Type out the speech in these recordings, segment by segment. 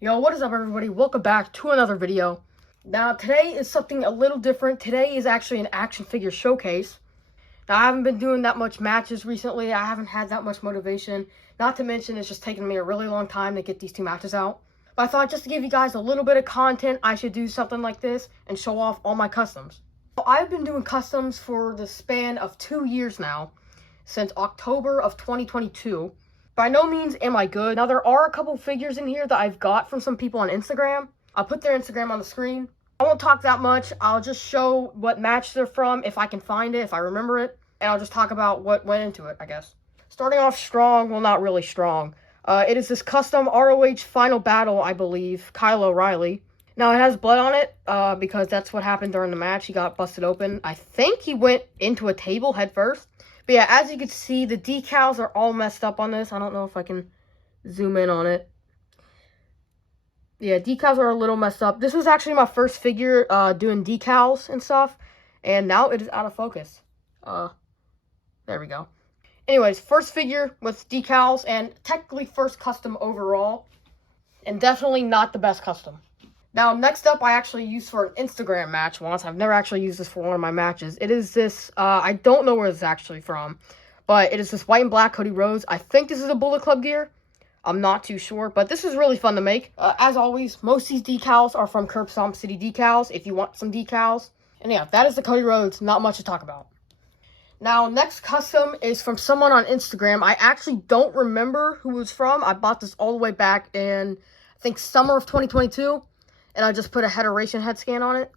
Yo, what is up, everybody? Welcome back to another video. Now, today is something a little different. Today is actually an action figure showcase. Now, I haven't been doing that much matches recently. I haven't had that much motivation. Not to mention, it's just taken me a really long time to get these two matches out. But I thought just to give you guys a little bit of content, I should do something like this and show off all my customs. So I've been doing customs for the span of 2 years now, since October of 2022. By no means am I good. Now, there are a couple figures in here that I've got from some people on Instagram. I'll put their Instagram on the screen. I won't talk that much. I'll just show what match they're from, if I can find it, if I remember it. And I'll just talk about what went into it, I guess. Starting off strong, well, not really strong. It is this custom ROH Final Battle, I believe, Kyle O'Reilly. Now, it has blood on it, because that's what happened during the match. He got busted open. I think he went into a table head first. But yeah, as you can see, the decals are all messed up on this. I don't know if I can zoom in on it. Yeah, decals are a little messed up. This was actually my first figure doing decals and stuff. And now it is out of focus. There we go. Anyways, first figure with decals and technically first custom overall. And definitely not the best custom. Now, next up, I actually used for an Instagram match once. I've never actually used this for one of my matches. It is this, I don't know where this is actually from, but it is this white and black Cody Rhodes. I think this is a Bullet Club gear. I'm not too sure, but this is really fun to make. As always, most of these decals are from Curb Stomp City Decals, if you want some decals. And yeah, that is the Cody Rhodes. Not much to talk about. Now, next custom is from someone on Instagram. I actually don't remember who it was from. I bought this all the way back in, I think, summer of 2022. And I just put a Heteration head scan on it.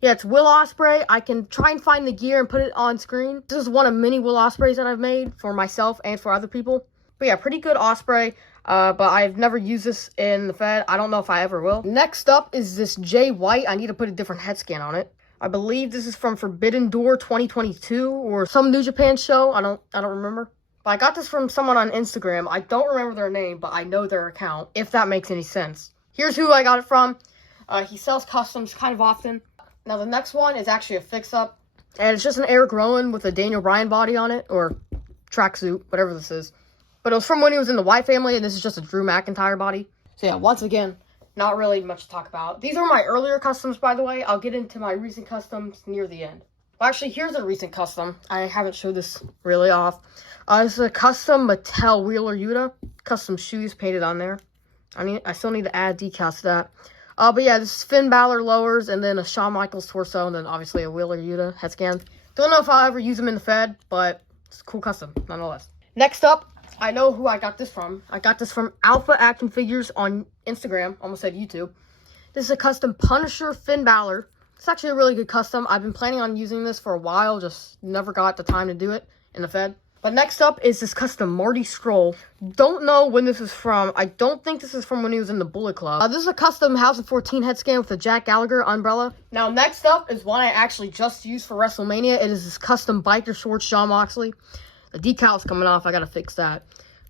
Yeah, it's Will Ospreay. I can try and find the gear and put it on screen. This is one of many Will Ospreays that I've made for myself and for other people. But yeah, pretty good Ospreay. But I've never used this in the Fed. I don't know if I ever will. Next up is this Jay White. I need to put a different head scan on it. I believe this is from Forbidden Door 2022 or some New Japan show. I don't remember. But I got this from someone on Instagram. I don't remember their name, but I know their account, if that makes any sense. Here's who I got it from. He sells customs kind of often. Now, the next one is actually a fix-up. And it's just an Eric Rowan with a Daniel Bryan body on it. Or tracksuit, whatever this is. But it was from when he was in the White family. And this is just a Drew McIntyre body. So yeah, once again, not really much to talk about. These are my earlier customs, by the way. I'll get into my recent customs near the end. Well, actually, here's a recent custom. I haven't showed this really off. This is a custom Mattel Wheeler Yuta. Custom shoes painted on there. I still need to add decals to that. But yeah, this is Finn Balor lowers, and then a Shawn Michaels torso, and then obviously a Wheeler Yuta head scan. Don't know if I'll ever use them in the Fed, but it's a cool custom, nonetheless. Next up, I know who I got this from. I got this from Alpha Action Figures on Instagram, almost said YouTube. This is a custom Punisher Finn Balor. It's actually a really good custom. I've been planning on using this for a while, just never got the time to do it in the Fed. But next up is this custom Marty Scurll. Don't know when this is from. I don't think this is from when he was in the Bullet Club. This is a custom House of 14 head scan with a Jack Gallagher umbrella. Now, next up is one I actually just used for WrestleMania. It is this custom biker shorts Jon Moxley. The decal's coming off. I gotta fix that.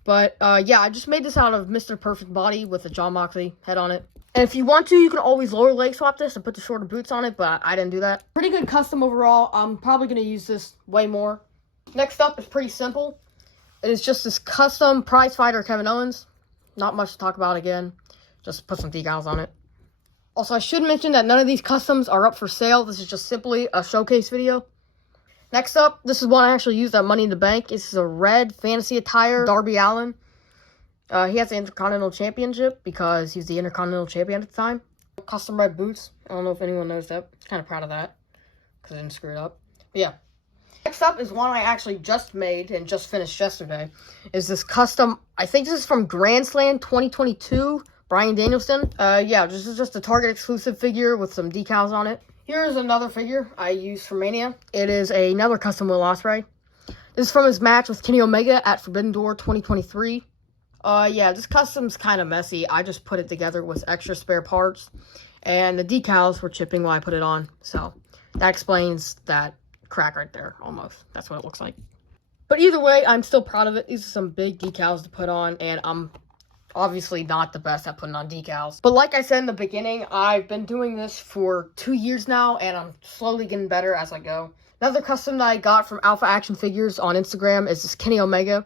But, yeah, I just made this out of Mr. Perfect body with a Jon Moxley head on it. And if you want to, you can always lower leg swap this and put the shorter boots on it, but I didn't do that. Pretty good custom overall. I'm probably gonna use this way more. Next up is pretty simple. It is just this custom prize fighter Kevin Owens. Not much to talk about again. Just put some decals on it. Also, I should mention that none of these customs are up for sale. This is just simply a showcase video. Next up, this is one I actually used at Money in the Bank. This is a red fantasy attire Darby Allin. He has the Intercontinental Championship because he's the Intercontinental Champion at the time. Custom red boots. I don't know if anyone knows that. Kind of proud of that because I didn't screw it up. But yeah. Next up is one I actually just made and just finished yesterday. Is this custom, I think this is from Grand Slam 2022, Bryan Danielson. Yeah, this is just a Target exclusive figure with some decals on it. Here's another figure I used for Mania. It is another custom Will Ospreay. This is from his match with Kenny Omega at Forbidden Door 2023. Yeah, this custom's kind of messy. I just put it together with extra spare parts. And the decals were chipping while I put it on. So, that explains that crack right there, almost. That's what it looks like. But either way, I'm still proud of it. These are some big decals to put on, and I'm obviously not the best at putting on decals. But like I said in the beginning, I've been doing this for 2 years now, and I'm slowly getting better as I go. Another custom that I got from Alpha Action Figures on Instagram is this Kenny Omega.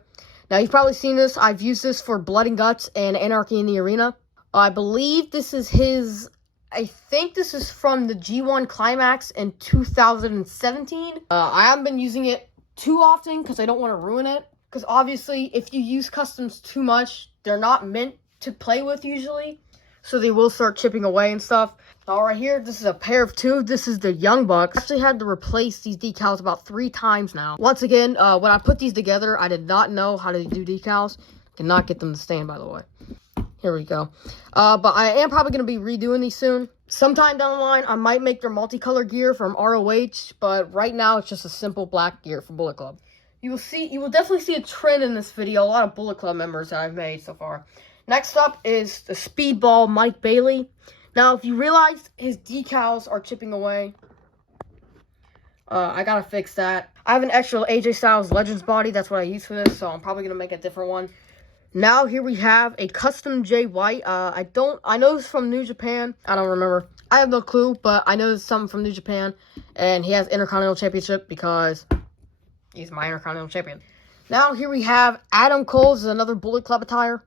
Now, you've probably seen this. I've used this for Blood and Guts and Anarchy in the Arena. I believe this is his... I think this is from the G1 Climax in 2017. I haven't been using it too often because I don't want to ruin it. Because obviously, if you use customs too much, they're not meant to play with usually. So they will start chipping away and stuff. All right, here, this is a pair of two. This is the Young Bucks. I actually had to replace these decals about 3 times now. Once again, when I put these together, I did not know how to do decals. Cannot get them to stand, by the way. Here we go. But I am probably going to be redoing these soon. Sometime down the line, I might make their multicolor gear from ROH, but right now it's just a simple black gear for Bullet Club. You will definitely see a trend in this video. A lot of Bullet Club members that I've made so far. Next up is the Speedball Mike Bailey. Now, if you realize his decals are chipping away, I gotta fix that. I have an extra AJ Styles Legends body. That's what I use for this, so I'm probably gonna make a different one. Now, here we have a custom Jay White. I know it's from New Japan. I don't remember. I have no clue, but I know it's something from New Japan. And he has Intercontinental Championship because he's my Intercontinental Champion. Now, here we have Adam Cole. This is another Bullet Club attire.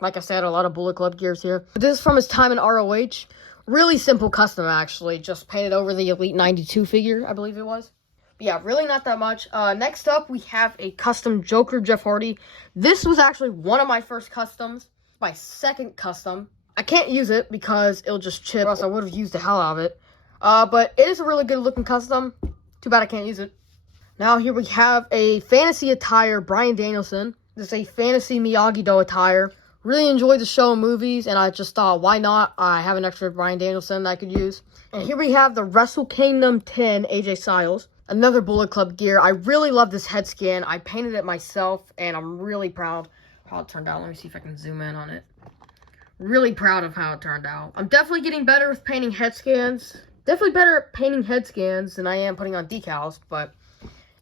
Like I said, a lot of Bullet Club gears here. This is from his time in ROH. Really simple custom, actually. Just painted over the Elite 92 figure, I believe it was. But yeah, really not that much. Next up, we have a custom Joker Jeff Hardy. This was actually one of my first customs. My second custom. I can't use it because it'll just chip, or else I would have used the hell out of it. But it is a really good looking custom. Too bad I can't use it. Now here we have a fantasy attire Bryan Danielson. This is a fantasy Miyagi-Do attire. Really enjoyed the show and movies, and I just thought, why not? I have an extra Bryan Danielson that I could use. And here we have the Wrestle Kingdom 10 AJ Styles. Another Bullet Club gear. I really love this head scan. I painted it myself, and I'm really proud of how it turned out. Let me see if I can zoom in on it. Really proud of how it turned out. I'm definitely getting better with painting head scans. Definitely better at painting head scans than I am putting on decals, but...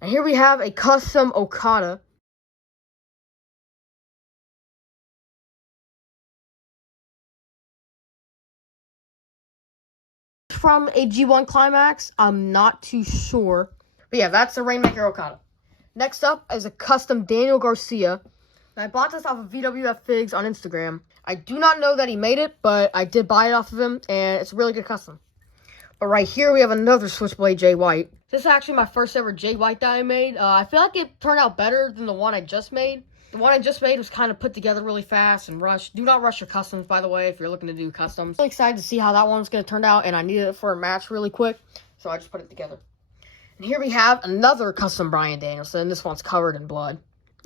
And here we have a custom Okada. From a G1 Climax, I'm not too sure. But yeah, that's the Rainmaker Okada. Next up is a custom Daniel Garcia. I bought this off of VWF Figs on Instagram. I do not know that he made it, but I did buy it off of him, and it's a really good custom. But right here, we have another Switchblade Jay White. This is actually my first ever Jay White that I made. I feel like it turned out better than the one I just made. The one I just made was kind of put together really fast and rushed. Do not rush your customs, by the way, if you're looking to do customs. I'm really excited to see how that one's going to turn out, and I needed it for a match really quick, so I just put it together. And here we have another custom Bryan Danielson. This one's covered in blood,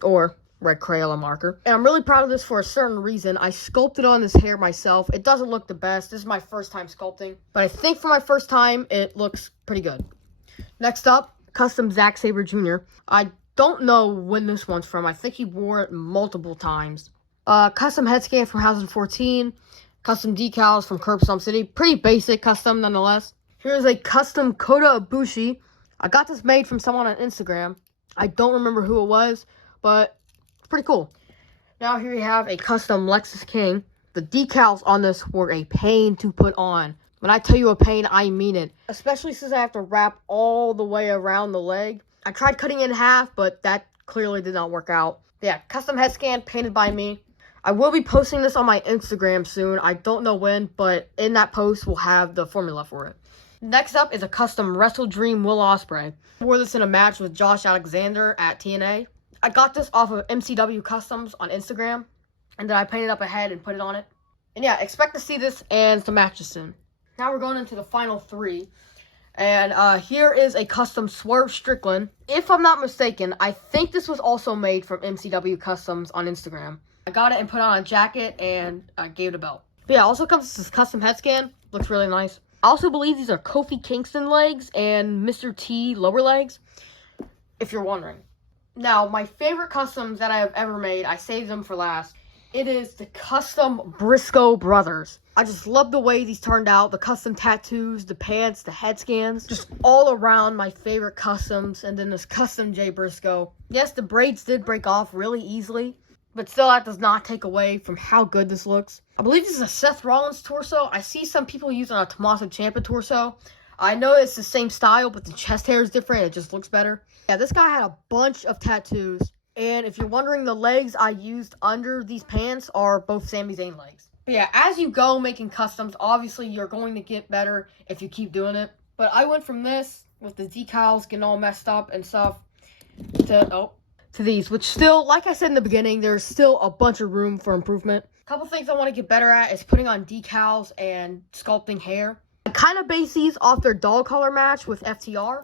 or red Crayola marker. And I'm really proud of this for a certain reason. I sculpted on this hair myself. It doesn't look the best. This is my first time sculpting, but I think for my first time, it looks pretty good. Next up, custom Zack Sabre Jr. I don't know when this one's from. I think he wore it multiple times. Custom head scan from 2014. Custom decals from Curb Stomp City. Pretty basic custom nonetheless. Here's a custom Kota Ibushi. I got this made from someone on Instagram. I don't remember who it was, but it's pretty cool. Now here we have a custom Lexis King. The decals on this were a pain to put on. When I tell you a pain, I mean it. Especially since I have to wrap all the way around the leg. I tried cutting it in half, but that clearly did not work out. Yeah, custom head scan painted by me. I will be posting this on my Instagram soon. I don't know when, but in that post, we'll have the formula for it. Next up is a custom Wrestle Dream Will Ospreay. I wore this in a match with Josh Alexander at TNA. I got this off of MCW Customs on Instagram, and then I painted up a head and put it on it. And yeah, expect to see this and some matches soon. Now we're going into the final 3. And here is a custom Swerve Strickland. If I'm not mistaken, I think this was also made from MCW Customs on Instagram. I got it and put on a jacket, and I gave it a belt. But yeah, also comes this custom head scan. Looks really nice. I also believe these are Kofi Kingston legs and Mr. T lower legs, if you're wondering. Now, my favorite customs that I have ever made, I saved them for last. It is the custom Briscoe Brothers. I just love the way these turned out. The custom tattoos, the pants, the head scans. Just all around my favorite customs. And then this custom Jay Briscoe. Yes, the braids did break off really easily. But still, that does not take away from how good this looks. I believe this is a Seth Rollins torso. I see some people using a Tommaso Ciampa torso. I know it's the same style, but the chest hair is different. It just looks better. Yeah, this guy had a bunch of tattoos. And if you're wondering, the legs I used under these pants are both Sami Zayn legs. But yeah, as you go making customs, obviously you're going to get better if you keep doing it. But I went from this, with the decals getting all messed up and stuff, to these, which still, like I said in the beginning, there's still a bunch of room for improvement. A couple things I want to get better at is putting on decals and sculpting hair. I kind of base these off their dog color match with FTR.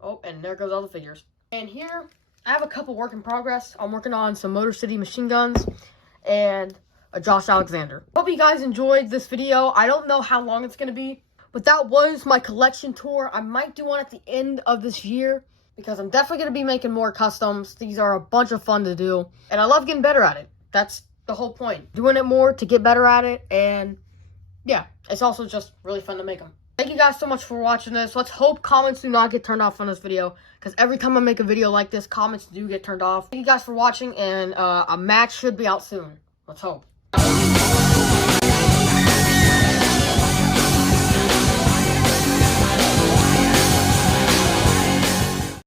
Oh, and there goes all the figures. And here, I have a couple work in progress. I'm working on some Motor City machine guns and a Josh Alexander. Hope you guys enjoyed this video. I don't know how long it's going to be, but that was my collection tour. I might do one at the end of this year because I'm definitely going to be making more customs. These are a bunch of fun to do, and I love getting better at it. That's the whole point. Doing it more to get better at it, and yeah, it's also just really fun to make them. Thank you guys so much for watching this. Let's hope comments do not get turned off on this video, because every time I make a video like this, comments do get turned off. Thank you guys for watching, and a match should be out soon. Let's hope.